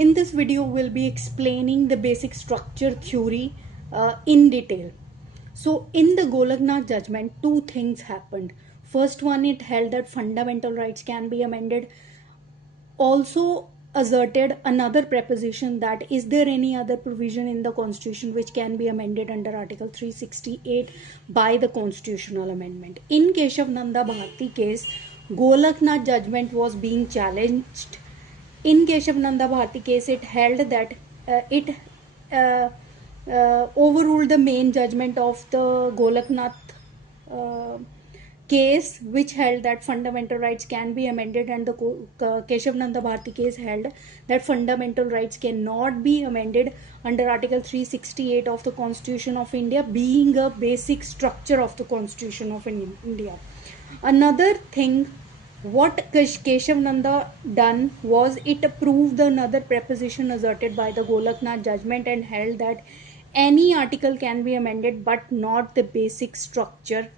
In this video, we'll be explaining the basic structure theory in detail. So, in the Golaknath judgment, two things happened. First one, it held that fundamental rights can be amended. Also asserted another preposition, that is there any other provision in the constitution which can be amended under article 368 by the constitutional amendment. In Keshav Nanda Bharti case, Golaknath judgment was being challenged. In Keshav Nanda Bharti case, it held that it overruled the main judgment of the Golaknath case, which held that fundamental rights can be amended, and the Keshav Nanda Bharti case held that fundamental rights cannot be amended under article 368 of the Constitution of India, being a basic structure of the Constitution of India. Another thing, what Keshav Nanda done was it approved another preposition asserted by the Golaknath judgment and held that any article can be amended but not the basic structure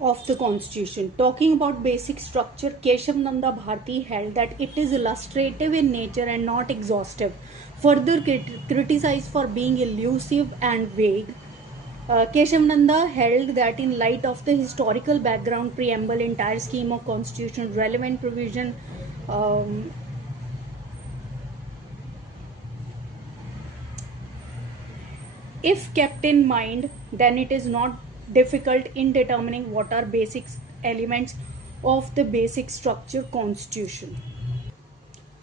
of the constitution. Talking about basic structure, Keshav Nanda Bharti held that it is illustrative in nature and not exhaustive, further criticized for being elusive and vague. Keshav Nanda held that in light of the historical background, preamble, entire scheme of constitution, relevant provision if kept in mind, then it is not difficult in determining what are basic elements of the basic structure constitution.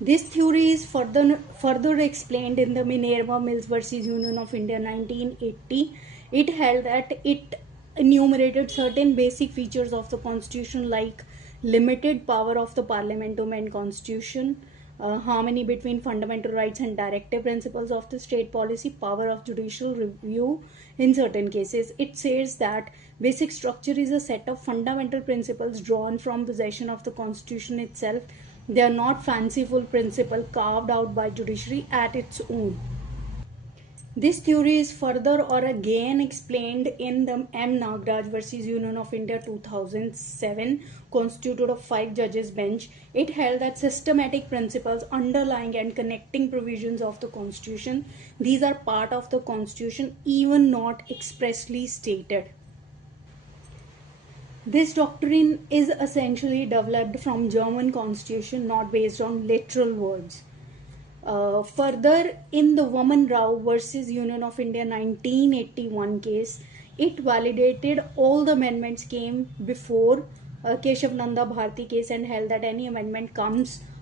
This theory is further explained in the Minerva Mills versus Union of India 1980. It held that it enumerated certain basic features of the constitution like limited power of the parliament to amend constitution, harmony between fundamental rights and directive principles of the state policy, power of judicial review in certain cases. It says that basic structure is a set of fundamental principles drawn from possession of the constitution itself. They are not fanciful principles carved out by judiciary at its own. This theory is further or again explained in the M. Nagraj versus Union of India 2007, constituted of 5 judges bench. It held that systematic principles underlying and connecting provisions of the constitution, these are part of the constitution even not expressly stated. This doctrine is essentially developed from German constitution, not based on literal words. Further, in the Vaman Rao versus Union of India 1981 case, it validated all the amendments came before Keshav Nanda Bharti case and held that any amendment comes